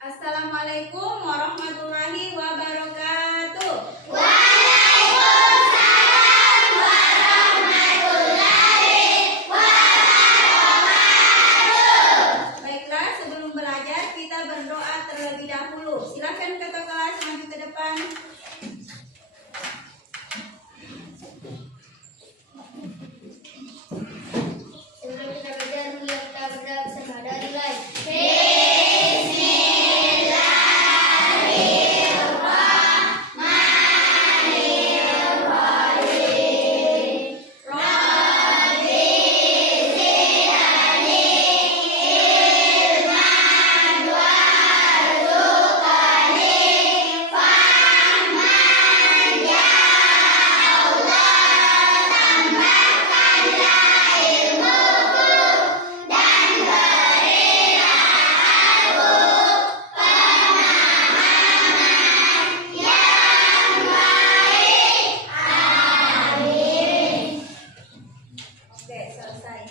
Assalamualaikum warahmatullahi wabarakatuh. Waalaikumsalam warahmatullahi wabarakatuh. Baiklah, sebelum belajar kita berdoa terlebih dahulu. Silakan ketua kelas maju ke depan. Sebelum kita belajar, kita berdoa bersama dari mulai. Oke, selesai.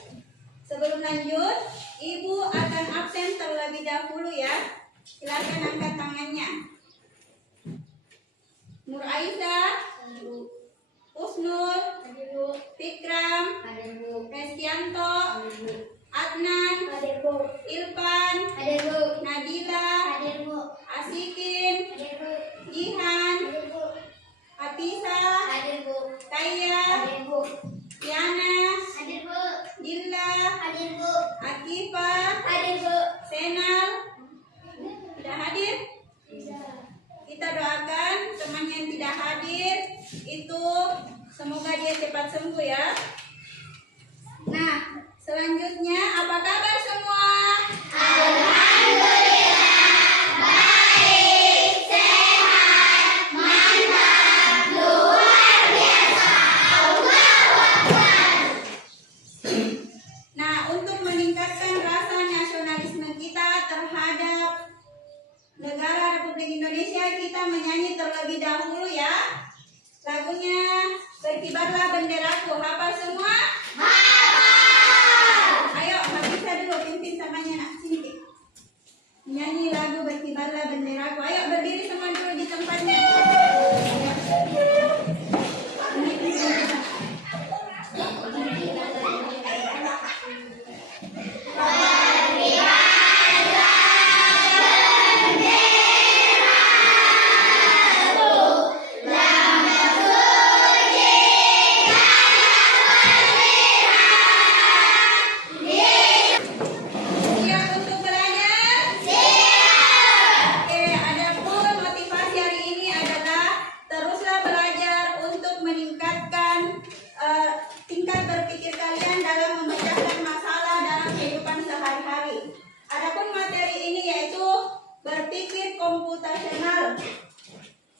Sebelum lanjut, Ibu akan absen terlebih dahulu ya. Silakan angkat tangannya. Nur Aisyah, Usnul, Fikram, Restianto, Adnan, Irfan, Nabila, Asikin, Jihan, Hafisa, Kaya, Tiana, Dilla, Akifa, Senal. Tidak hadir? Kita doakan teman yang tidak hadir itu semoga dia cepat sembuh ya. Nah, selanjutnya apa kabar semua? Nah, untuk meningkatkan rasa nasionalisme kita terhadap negara Republik Indonesia, kita menyanyi terlebih dahulu ya. Lagunya Berkibarlah Benderaku. Hafal semua? Ayo, Hafisa dulu pimpin tangannya nak sini. Dik. Nyanyi lagu Berkibarlah Benderaku. Ayo berdiri semua dulu di tempatnya. Siap untuk belajar? Oke, adapun motivasi hari ini adalah teruslah belajar untuk meningkatkan tingkat berpikir kalian dalam memecahkan masalah dalam kehidupan sehari-hari. Adapun materi ini yaitu berpikir komputasional.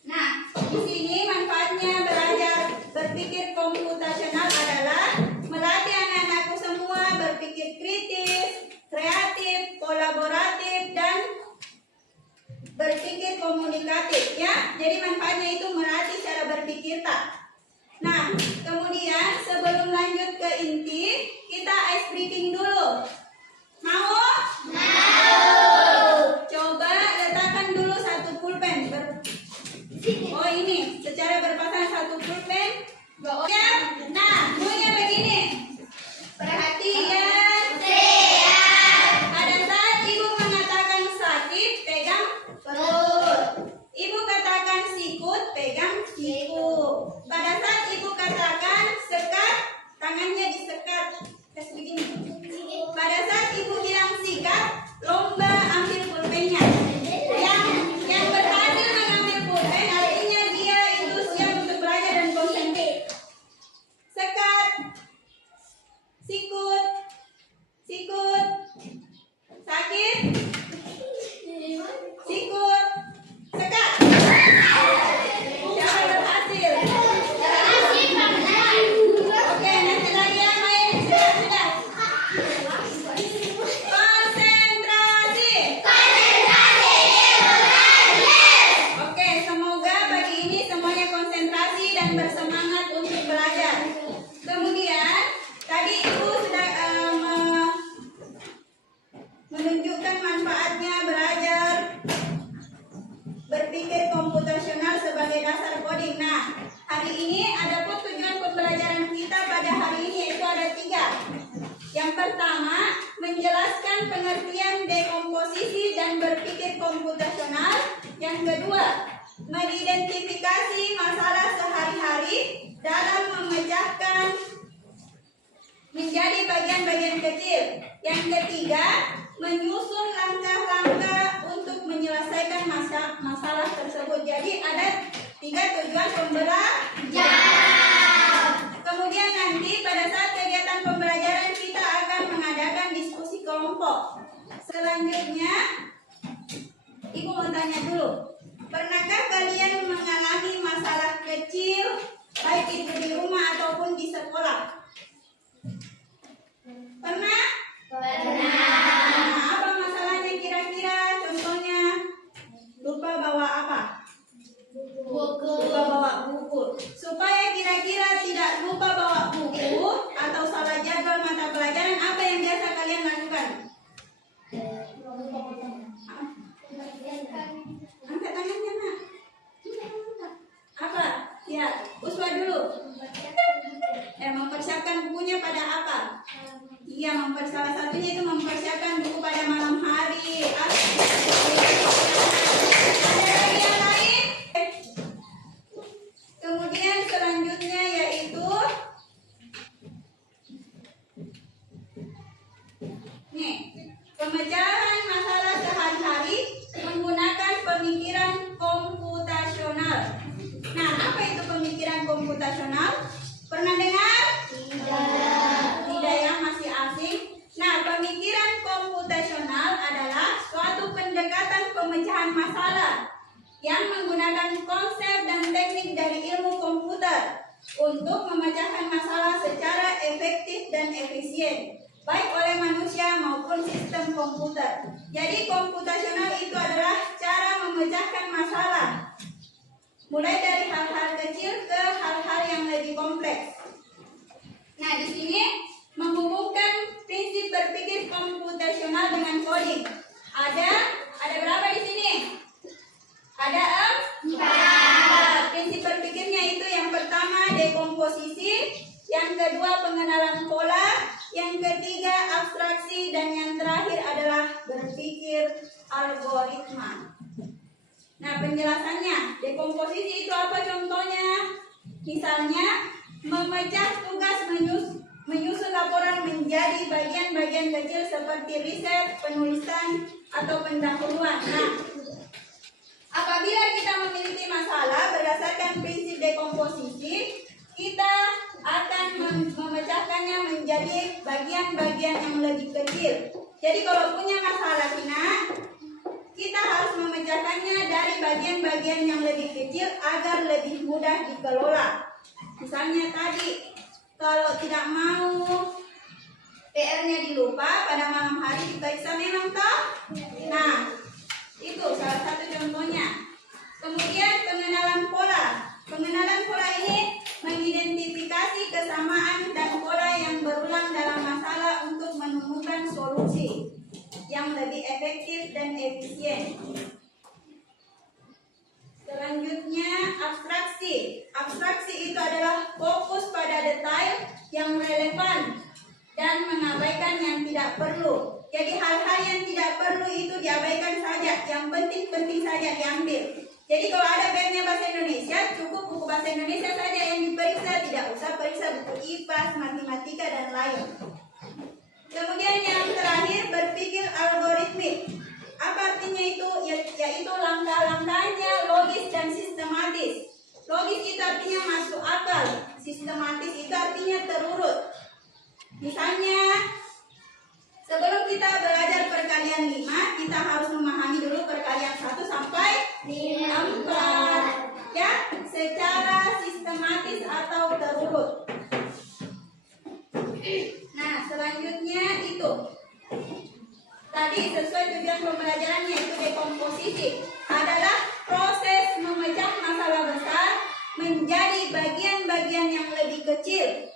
Nah, di sini manfaatnya belajar berpikir komputasional adalah melatih anak-anakku semua berpikir kritis, kreatif, kolaboratif, dan berpikir komunikatif ya. Jadi manfaatnya itu melatih cara berpikir tak. Nah, kemudian sebelum lanjut ke inti, kita ice breaking dulu. Mau? Coba letakkan dulu satu pulpen. Oh ini, secara berpasangan satu pulpen. Ya. Nah, bunyinya begini. Perhatian. Pada saat ibu mengatakan sakit, pegang perut. Ibu katakan sikut, pegang siku. Pada saat ibu katakan sekat, tangannya disekat. Terus begini. Pada saat ibu bilang sikat, lomba ambil pulpennya. Yang berhasil mengambil pulpen artinya dia itu siap untuk belajar dan konsentrasi. berpikir komputasional sebagai dasar coding. Nah, hari ini adapun tujuan pembelajaran kita pada hari ini yaitu ada 3. Yang pertama, menjelaskan pengertian dekomposisi dan berpikir komputasional. Yang kedua, mengidentifikasi masalah sehari-hari dalam memecahkan menjadi bagian-bagian kecil. Yang ketiga, menyusun langkah-langkah untuk menyelesaikan masalah tersebut. Jadi ada 3 tujuan pembelajaran. Kemudian nanti pada saat kegiatan pembelajaran kita akan mengadakan diskusi kelompok. Selanjutnya, Ibu mau tanya dulu, pernahkah kalian mengalami masalah kecil baik itu di rumah ataupun di sekolah? Pernah? Nah, apa masalahnya kira-kira? Contohnya, lupa bawa apa? Lupa bawa buku. Supaya kira-kira tidak lupa bawa buku atau salah jadwal mata pelajaran, apa yang biasa kalian lakukan? Angkat tangannya, Nak. Apa? Ya, Uswa dulu. Mempersiapkan bukunya pada apa? Iya, salah satunya itu mempersiapkan buku pada malam hari. Ada lagi yang lain? Kemudian selanjutnya yaitu nih, pemecahan masalah sehari-hari menggunakan pemikiran komputasional. Nah, apa itu pemikiran komputasional? Pernah dengar? Tidak ya, masih asing. Nah, pemikiran komputasional adalah suatu pendekatan pemecahan masalah yang menggunakan konsep dan teknik dari ilmu komputer untuk memecahkan masalah secara efektif dan efisien, baik oleh manusia maupun sistem komputer. Jadi komputasional itu adalah cara memecahkan masalah, mulai dari hal-hal kecil ke hal-hal yang lebih kompleks. Nah, di sini menghubungkan prinsip berpikir komputasional dengan coding. Ada berapa di sini? Ada 4. Prinsip berpikirnya itu yang pertama dekomposisi, yang kedua pengenalan pola, yang ketiga abstraksi, dan yang terakhir adalah berpikir algoritma. Nah, penjelasannya, dekomposisi itu apa contohnya? Misalnya, memecah tugas menyusun laporan menjadi bagian-bagian kecil seperti riset, penulisan, atau pendahuluan. Nah, apabila kita memiliki masalah berdasarkan prinsip dekomposisi, kita akan memecahkannya menjadi bagian-bagian yang lebih kecil. Jadi kalau punya masalah kita harus memecahkannya dari bagian-bagian yang lebih kecil agar lebih mudah dikelola. Misalnya tadi, kalau tidak mau PR-nya dilupa pada malam hari diperiksa memang toh? Nah, itu salah satu contohnya. Kemudian pengenalan pola. Pengenalan pola ini mengidentifikasi kesamaan dan pola yang berulang dalam masalah untuk menemukan solusi yang lebih efektif dan efisien. Selanjutnya abstraksi. Abstraksi itu adalah fokus pada detail yang relevan dan mengabaikan yang tidak perlu. Jadi hal-hal yang tidak perlu itu diabaikan saja, yang penting-penting saja diambil. Jadi kalau ada PR-nya bahasa Indonesia, cukup buku bahasa Indonesia saja yang diperiksa, tidak usah periksa buku IPA, matematika, dan lain. Kemudian yang terakhir berpikir algoritmik. Apa artinya itu? Yaitu langkah-langkahnya logis dan sistematis. Logis itu artinya masuk akal, sistematis itu artinya terurut. Misalnya, sebelum kita belajar perkalian 5, kita harus memahami dulu perkalian 1 sampai 4. Ya, secara sistematis atau terurut. Nah, selanjutnya itu. Tadi sesuai tujuan pembelajarannya itu dekomposisi adalah proses memecah masalah besar menjadi bagian-bagian yang lebih kecil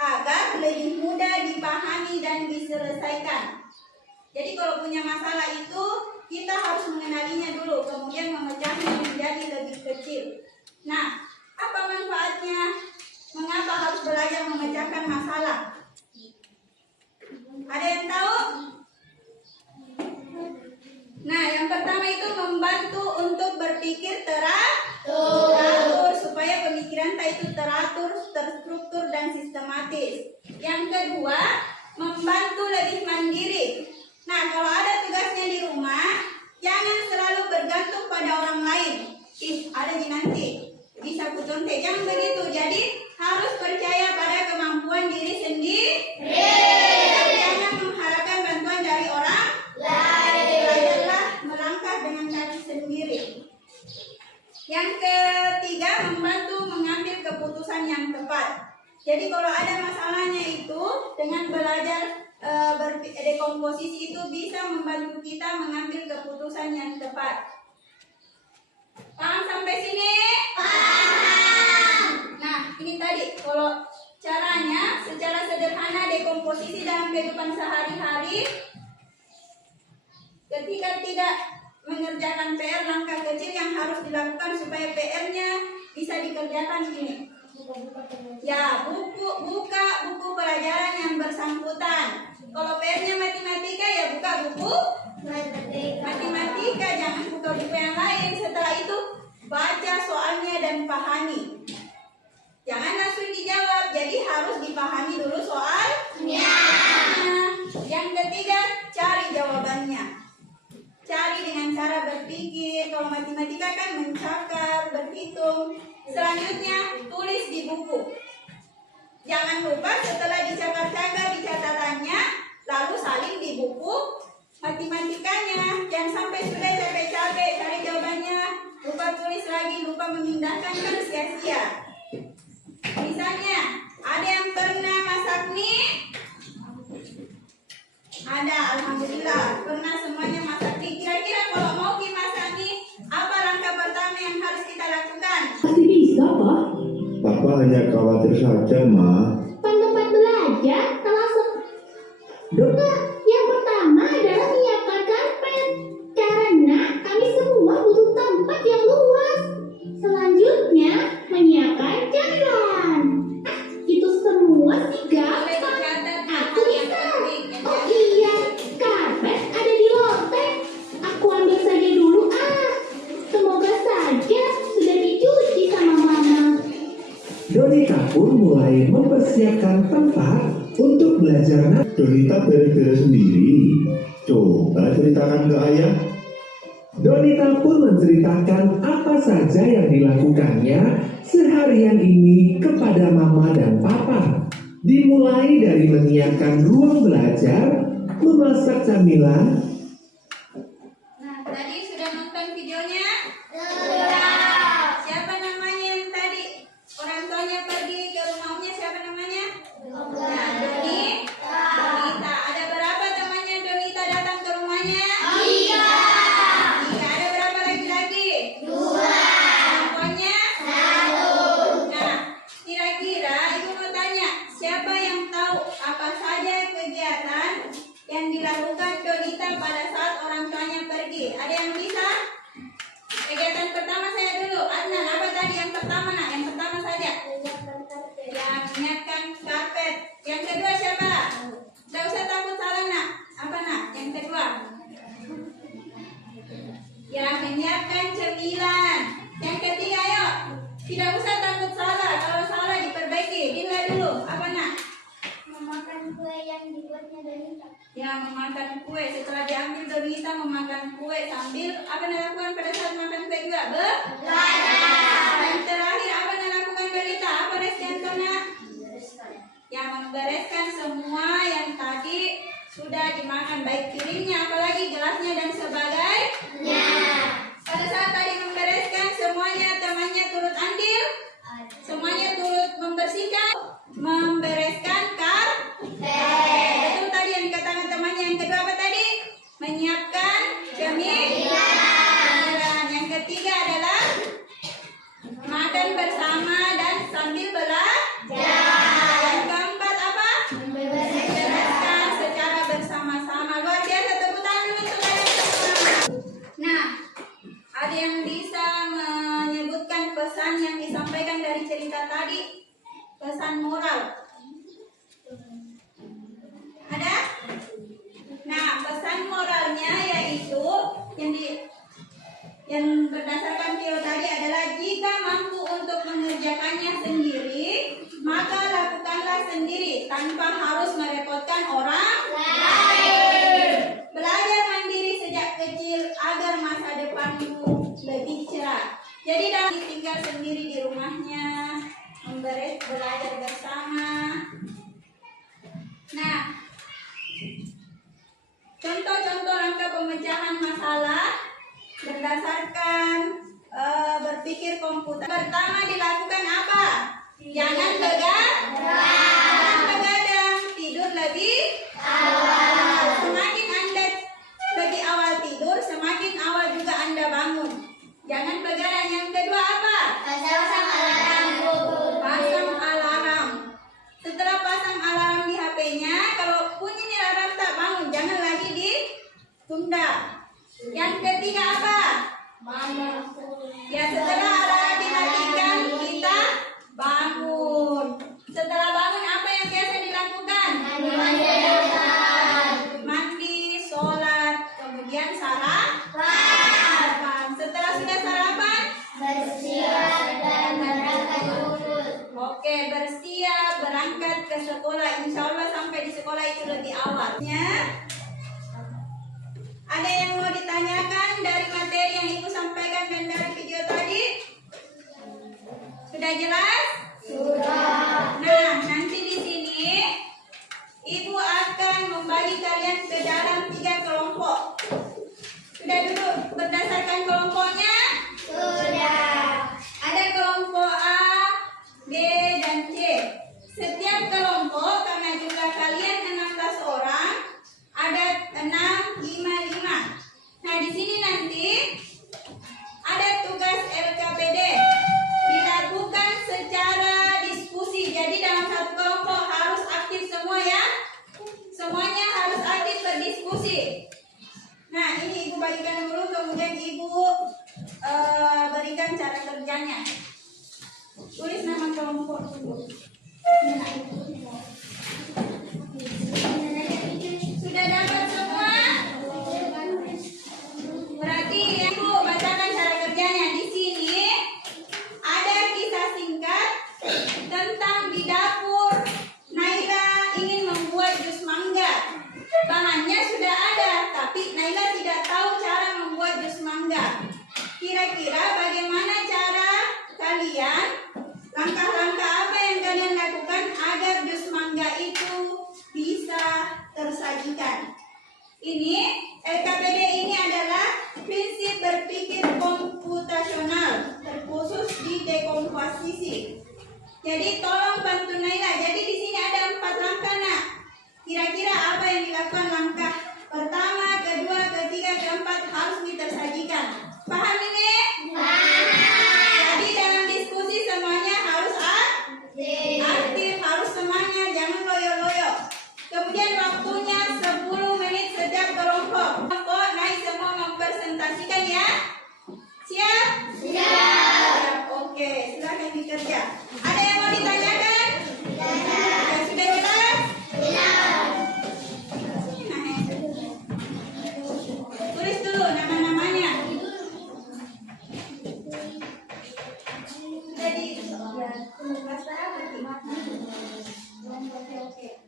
agar lebih mudah dipahami dan diselesaikan. Jadi kalau punya masalah itu kita harus mengenalinya dulu, kemudian memecahnya menjadi Nah, apa manfaatnya? Mengapa harus belajar memecahkan masalah? Ada yang tahu? Nah, yang pertama itu membantu untuk berpikir teratur supaya pemikiran kita itu teratur, terstruktur dan sistematis. Yang kedua, membantu lebih mandiri. Nah, kalau ada tugasnya di rumah, jangan selalu bergantung pada orang lain. Ada di nanti bisa kucontek, jangan begitu. Jadi harus percaya pada kemampuan diri sendiri. Jangan mengharapkan bantuan dari orang lain. Belajarlah melangkah dengan kaki sendiri. Yang ketiga, membantu mengambil keputusan yang tepat. Jadi kalau ada masalahnya itu dengan belajar dekomposisi itu bisa membantu kita mengambil keputusan yang tepat. Paham sampai sini? Paham. Nah, ini tadi kalau caranya secara sederhana dekomposisi dalam kehidupan sehari-hari. Ketika tidak mengerjakan PR, langkah kecil yang harus dilakukan supaya PR-nya bisa dikerjakan ini. Ya, buka buku pelajaran yang bersangkutan. Kalau PR-nya matematika ya buka buku matematika, jangan buka buku yang lain. Setelah itu baca soalnya dan pahami. Jangan langsung dijawab, jadi harus dipahami dulu soalnya. Yang ketiga, cari jawabannya. Cari dengan cara berpikir. Kalau matematika kan mencakar, berhitung. Selanjutnya, tulis di buku. Jangan lupa setelah dicakar-cakar di catatannya, lalu salin di buku matematikanya. Jangan sampai sudah capek-capek cari jawabannya, lupa tulis lagi, lupa memindahkan, kan sia-sia. Misalnya, ada yang pernah masak mie? Ada, alhamdulillah. Pernah semuanya masak mie. Kira-kira kalau mau kita masak mie, apa langkah pertama yang harus kita lakukan? Pasti bisa, Pak. Papa hanya khawatir saja, Ma. Tempat belajar termasuk. Duka, yang pertama adalah menyiapkan karpet. Karena kami semua butuh tempat yang luas. Selanjutnya, menyiapkan camilan. Itu semua sih gampang. Aku bisa. Oh iya, karpet ada di lotek. Aku ambil saja dulu Semoga saja sudah dicuci sama Mama. Donita pun mulai mempersiapkan tempat untuk belajar. Donita beres-beres sendiri. Coba ceritakan ke ayah. Donita pun menceritakan apa saja yang dilakukannya seharian ini kepada Mama dan Papa. Dimulai dari menyiapkan ruang belajar, memasak camilan. Nah, tadi sudah nonton videonya? Siapa namanya yang tadi? Orang tuanya pergi ke rumahnya, siapa namanya? Nah, Donita. Ada berapa temannya Donita datang ke rumahnya? 3. Ada berapa lagi? 2. Contohnya? 1. Nah, kira-kira ibu mau tanya, siapa yang tahu apa saja kegiatan yang dilakukan Donita pada saat orang tuanya pergi? Ada yang bisa? Kegiatan pertama saya dulu. Adnan, apa tadi yang pertama, Nak? Yang pertama saja. Ya, menyiapkan karpet. Yang kedua siapa? Tidak usah takut salah, Nak. Apa, Nak? Yang kedua? Ya, menyiapkan cemilan. Yang ketiga, ayo. Tidak usah takut salah. Kalau salah diperbaiki. Bila dulu. Apa, Nak? Memakan kue yang dibuatnya Donita. Ya, memakan kue. Setelah diambil Donita memakan kue sambil apa yang dilakukan pada saat makan kue juga? Yang terakhir apa yang dilakukan Donita? Apa responnya? Ya, membereskan semua yang tadi sudah dimakan, baik piringnya, apalagi gelasnya dan sebagainya. Pada saat tadi membereskan semuanya, temannya turut andil, semuanya turut membersihkan, membereskan karpet. Betul tadi yang dikatakan temannya. Yang kedua apa tadi? Menyiapkan cemilan. Yang ketiga adalah moral. Ada? Nah, pesan moralnya yaitu yang berdasarkan Theo tadi adalah jika mampu untuk mengerjakannya sendiri, maka lakukanlah sendiri tanpa harus merepotkan orang lain. Belajar mandiri sejak kecil agar masa depanmu lebih cerah. Jadi dalam tinggal sendiri di rumahnya, belajar bersama. Nah, contoh-contoh langkah pemecahan masalah berdasarkan berpikir komputer. Pertama dilakukan apa? Jangan begadang, tidur lebih awal. Semakin Anda lebih awal tidur, semakin awal juga Anda bangun. Jangan begadang. Yang kedua apa? Pasang alarm. Setelah pasang alarm di HP-nya, kalau bunyi nih alarm tak bangun, jangan lagi ditunda. Yang ketiga apa? Ya, setelah alarm dimatikan, kita bangun. Setelah bangun apa yang biasa dilakukan? Mandi, sholat, kemudian sarapan. Setelah sudah sarapan, oke, bersiap berangkat ke sekolah. Insya Allah sampai di sekolah itu lebih awalnya. Ada yang mau ditanyakan dari materi yang Ibu sampaikan dan dari video tadi? Sudah jelas? Sudah. Nah, nanti di sini Ibu akan membagi kalian ke dalam 3 kelompok. Sudah dulu berdasarkan kelompoknya? Sudah. Ada kelompok A, B, dan C. Setiap kelompok karena jumlah kalian 16 orang, ada 6, 5, 5. Nah, di sini nanti ada tugas LKPD dilakukan secara diskusi. Jadi dalam satu kelompok harus aktif semua ya. Semuanya harus aktif berdiskusi. Nah, ini Ibu bagikan dulu, kemudian Ibu berikan cara kerjanya. Tulis nama kelompok dulu. Sudah dapat semua? Berarti Ibu bacakan cara kerjanya. Di sini ada kisah singkat tentang di dapur Naila ingin membuat jus mangga. Bahannya sudah ada, tapi Naila tidak tahu cara membuat jus mangga. Kira-kira bagaimana cara kalian, langkah-langkah apa yang kalian lakukan agar jus mangga itu bisa tersajikan? Ini LKPD ini adalah prinsip berpikir komputasional terkhusus di dekomposisi. Jadi tolong bantu Naila. Jadi di sini ada 4 langkah, nak. Kira-kira apa yang dilakukan langkah pertama, kedua, ketiga, keempat harus ditersajikan. Paham ini? Jadi dalam diskusi semuanya harus aktif, harus semuanya, jangan loyo-loyo. Kemudian waktunya 10 menit setiap kelompok. Kelompok naik semua mempresentasikan ya. Siap? Siap. Oke, silahkan dikerja. Ada yang mau ditanyakan? Sudah jelas? Tulis dulu nama-namanya. Sudah di kelas berapa? Oke.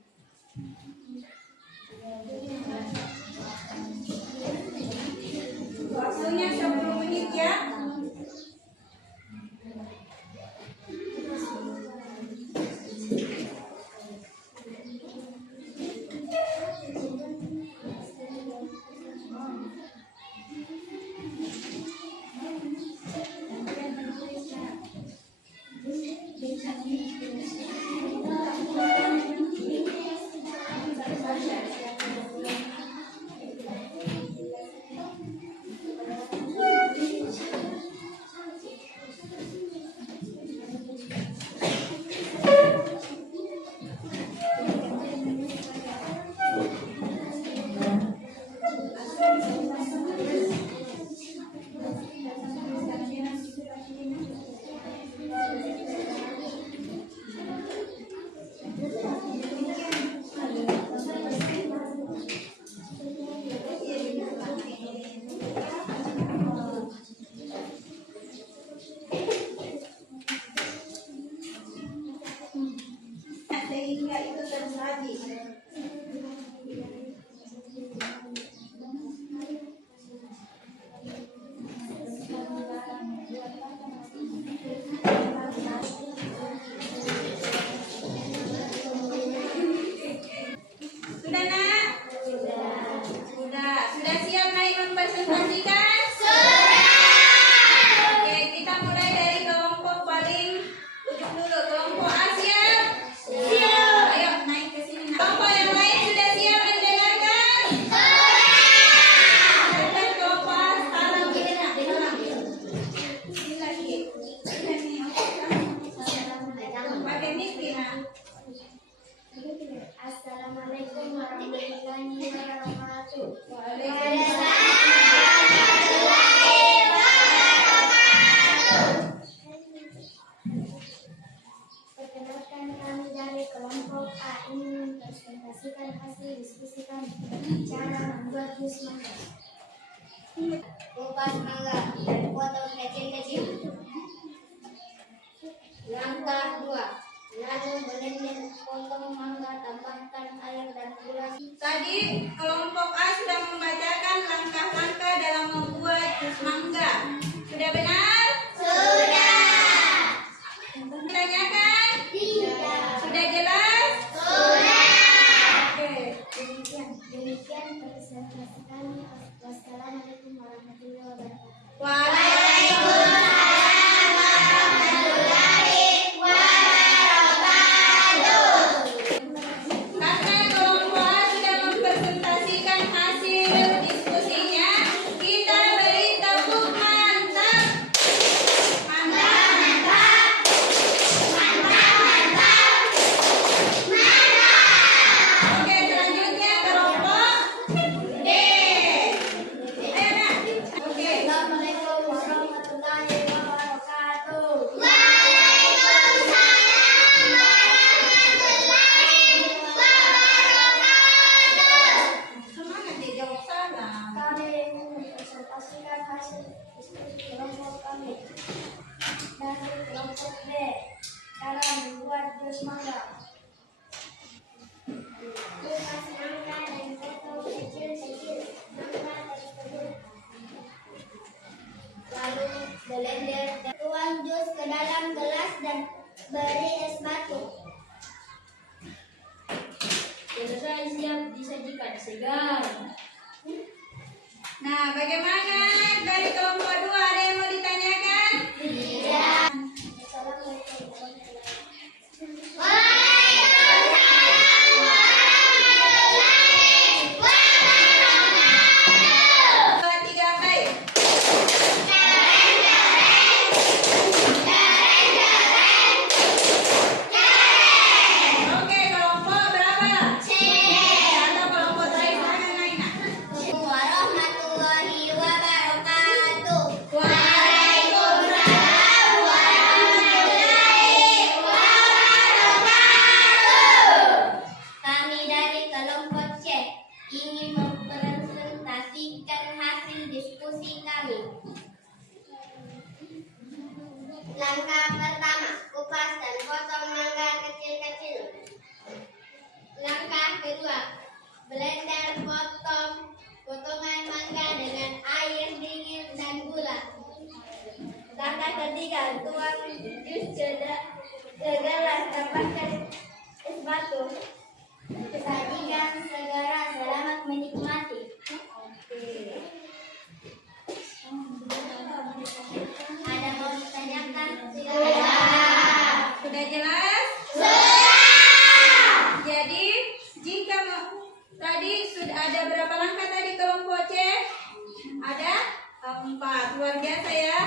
Waktunya 10 menit ya. kupas mangga dan potong kecil-kecil. Langkah 2. Lalu blender potong mangga, tambahkan air dan gula. Tadi kelompok A sudah membacakan langkah-langkah dalam membuat jus mangga. Sudah benar? Sudah. Ditanyakan? Tidak. Sudah jelas? Sudah. Oke. Demikian presentasi kami. Wassalamualaikum warahmatullahi wabarakatuh. Waalaikumsalam warahmatullahi wabarakatuh. Karena kelompok A sudah mempresentasikan hasil diskusinya, kita beri tepuk mantap. Mantap, mantap. Mantap, mantap. Mantap. Oke, selanjutnya kelompok D. Ayo, Nak. Oke. Assalamualaikum warahmatullahi wabarakatuh. Semangat dia jawab salam. Kami mempresentasikan hasil diskusi kelompok kami dari kelompok D cara membuat jus mangga. Kupas mangga dan potong kecil-kecil mangga tersebut. Lalu blender dan tuang jus ke dalam gelas dan beri es batu. Selesai, siap disajikan segar. Nah, bagaimana dari kelompok 2 ada yang mau ditanyakan? Assalamualaikum warahmatullahi wabarakatuh. Dua, tiga, baik. Oke, kelompok berapa? Atau kelompok lain? Silakan, Naina. Warahmatullahi wabarakatuh. Waalaikumsalam warahmatullahi wabarakatuh. Kami dari kelompok C ingin mempresentasikan hasil diskusi kami. Langkah pertama, kupas dan potong mangga kecil-kecil. Langkah kedua, blender potongan mangga dengan air dingin dan gula. Langkah ketiga, tuang jus ke gelas, tambahkan es batu. Sajikan segera, selamat menikmati. Ada mau ditanyakan? Sudah jelas? Jadi, jika tadi sudah ada berapa langkah tadi kelompok C? Ada 4. Luar biasa ya.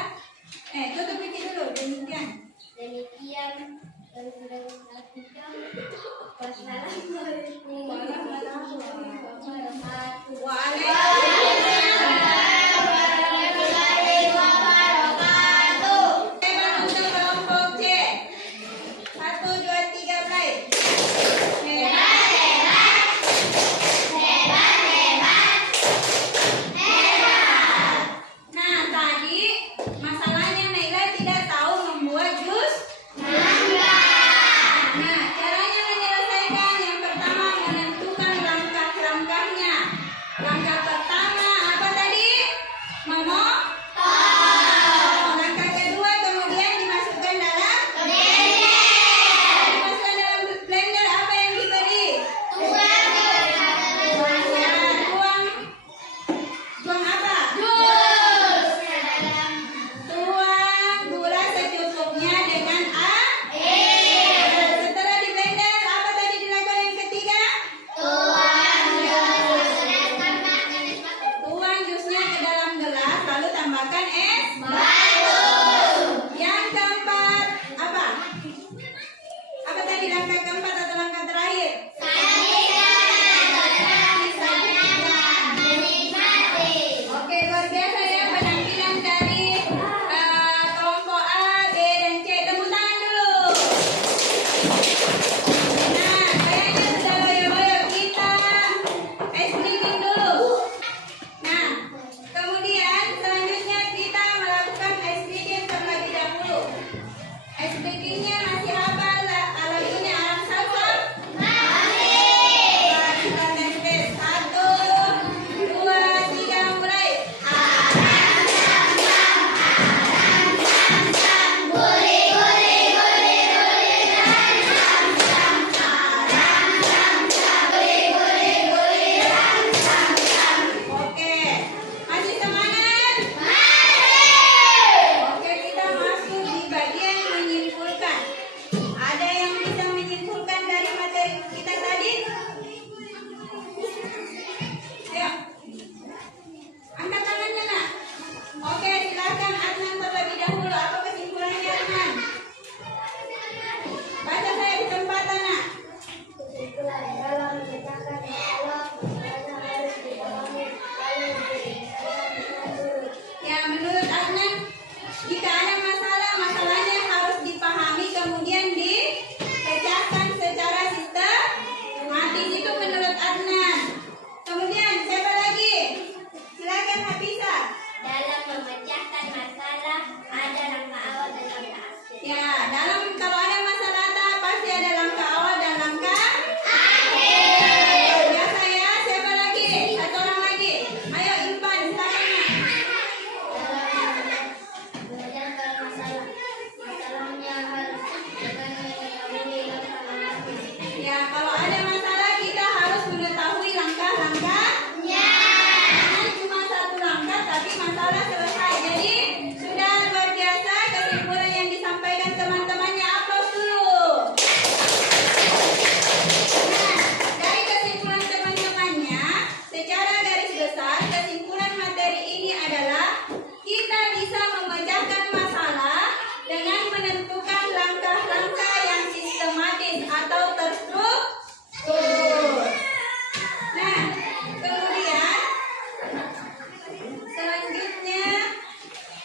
Tutup pintu dulu. Demikian. Demikian presentasikan. Wassalamualaikum warahmatullahi wabarakatuh. Waalaikumsalam warahmatullahi wabarakatuh. Hebat untuk kelompok C. 1, 2, 3, mulai. Hebat, hebat. Hebat, hebat. Hebat. Nah, tadi masalahnya Naila tidak tahu membuat jus mangga. Nah, caranya menyelesaikan yang pertama menentukan langkah-langkahnya. Langkah pertama apa tadi? Memotong. Langkah kedua kemudian dimasukkan dalam blender. Dimasukkan dalam blender apa yang diberi? Tuang apa? Tuang gula secukupnya dengan air. Setelah di blender apa tadi dilakukan yang ketiga? Tuang jusnya ke dalam gelas lalu tambahkan es batu. Yang keempat apa? Apa tadi langkah keempat atau langkah terakhir? Oke, luar biasa ya penampilan dari kelompok A, B, dan C. Tepuk tangan dulu. Nah, kayaknya sudah loyo-loyo, kita ice breaking dulu. Nah, kemudian selanjutnya Ice breakingnya masih hafal lagunya Alam Samsam? Masih. Kita tes. 1, 2, 3, mulai. Oke, masih semangat? Oke, kita masuk di bagian menyimpulkan. Ada yang bisa menyimpulkan dari materi kita tadi? Ayo, angkat tangannya nak. Oke, silakan Adnan terlebih dahulu. Apa kesimpulannya Adnan? Baca saya di tempat nak. Kesimpulan dalam memecahkan masalah, masalahnya harus dipahami lalu diselesaikan dulu. Ya, menurut Adnan, jika ada masalah, masalahnya harus dipahami kemudian dipecahkan secara sistematis. Itu menurut Adnan. Kemudian siapa lagi? Silakan Hafisa. Dalam memecahkan masalah ada langkah awal dan langkah akhir. Ya, kalau ada masalah pasti ada langkah awal dan langkah akhir. Biasa ya, siapa lagi? Satu orang lagi. Ayo Irfan, silakan nak. Memecahkan masalah, masalahnya harus dengan mengetahui langkah-langkahnya. Ya, kalau ada masalah kita harus mengetahui langkah-langkah. Jangan cuma satu langkah tapi masalah selesai. Jadi sudah luar biasa kesimpulan yang disampaikan teman-temannya. Aplaus dulu. Nah, dari kesimpulan teman-temannya, secara garis besar kesimpulan materi ini adalah kita bisa memecahkan masalah dengan menentukan langkah-langkah yang sistematis atau terstruktur. Nah, kemudian selanjutnya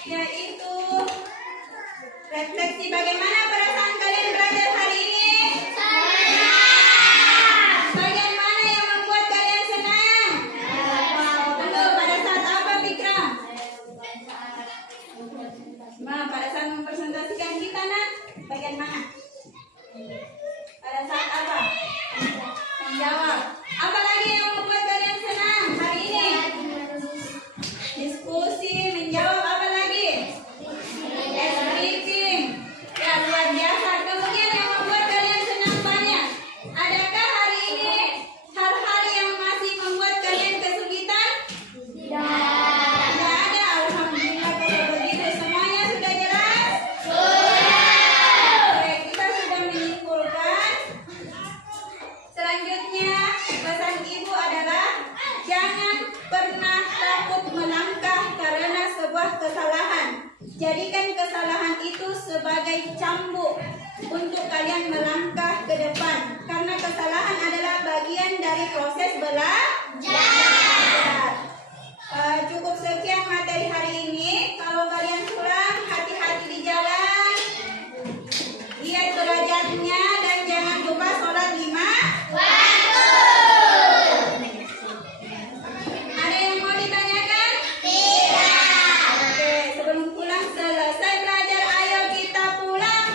yaitu refleksi. Bagaimana perasaan kalian belajar hari ini? Bagian mana yang membuat kalian senang? Lalu pada saat apa Fikram? Pada saat mempresentasikan kita nak, bagian mana? Pada saat apa? Menjawab. Apa lagi yang membuat kalian senang hari ini? Diskusi, menjawab, apa lagi? Briefing. Ya, luar biasa. Kemudian yang membuat kalian senang banyak. Adakah hari ini hal-hal yang masih membuat kalian kesulitan? Tidak ada. Alhamdulillah kalau begitu. Semuanya sudah jelas? Oke, kita sudah menyimpulkan. Selanjutnya, pesan ibu adalah jangan pernah takut melangkah karena sebuah kesalahan. Jadikan kesalahan itu sebagai cambuk untuk kalian melangkah ke depan. Karena kesalahan adalah bagian dari proses belajar. Cukup sekian materi hari ini. Kalau kalian kurang, hati-hati di jalan. Lihat belajarnya dan jangan lupa sholat 5 waktu. Ada yang mau ditanyakan? Tidak. Oke, sebelum pulang selesai belajar, ayo kita pulang.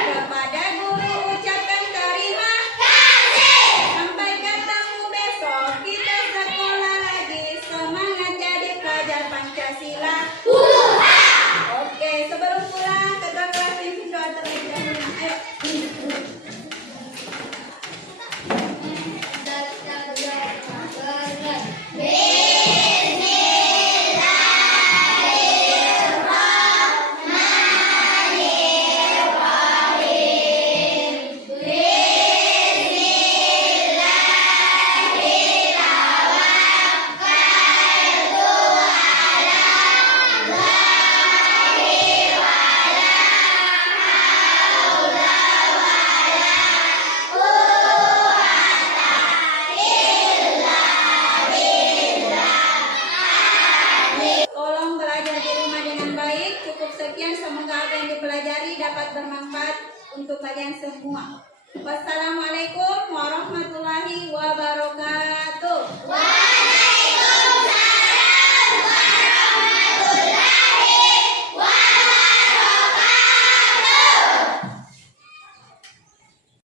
Kepada guru ucapkan terima kasih. Sampai ketemu besok. Kita sekolah lagi. Semangat jadi pelajar Pancasila. Oke, sebelum pulang ketua kelas pimpin doa terlebih dahulu. Ayo. Tolong belajar di rumah dengan baik. Cukup sekian, semoga apa yang dipelajari dapat bermanfaat untuk kalian semua. Wassalamualaikum warahmatullahi wabarakatuh.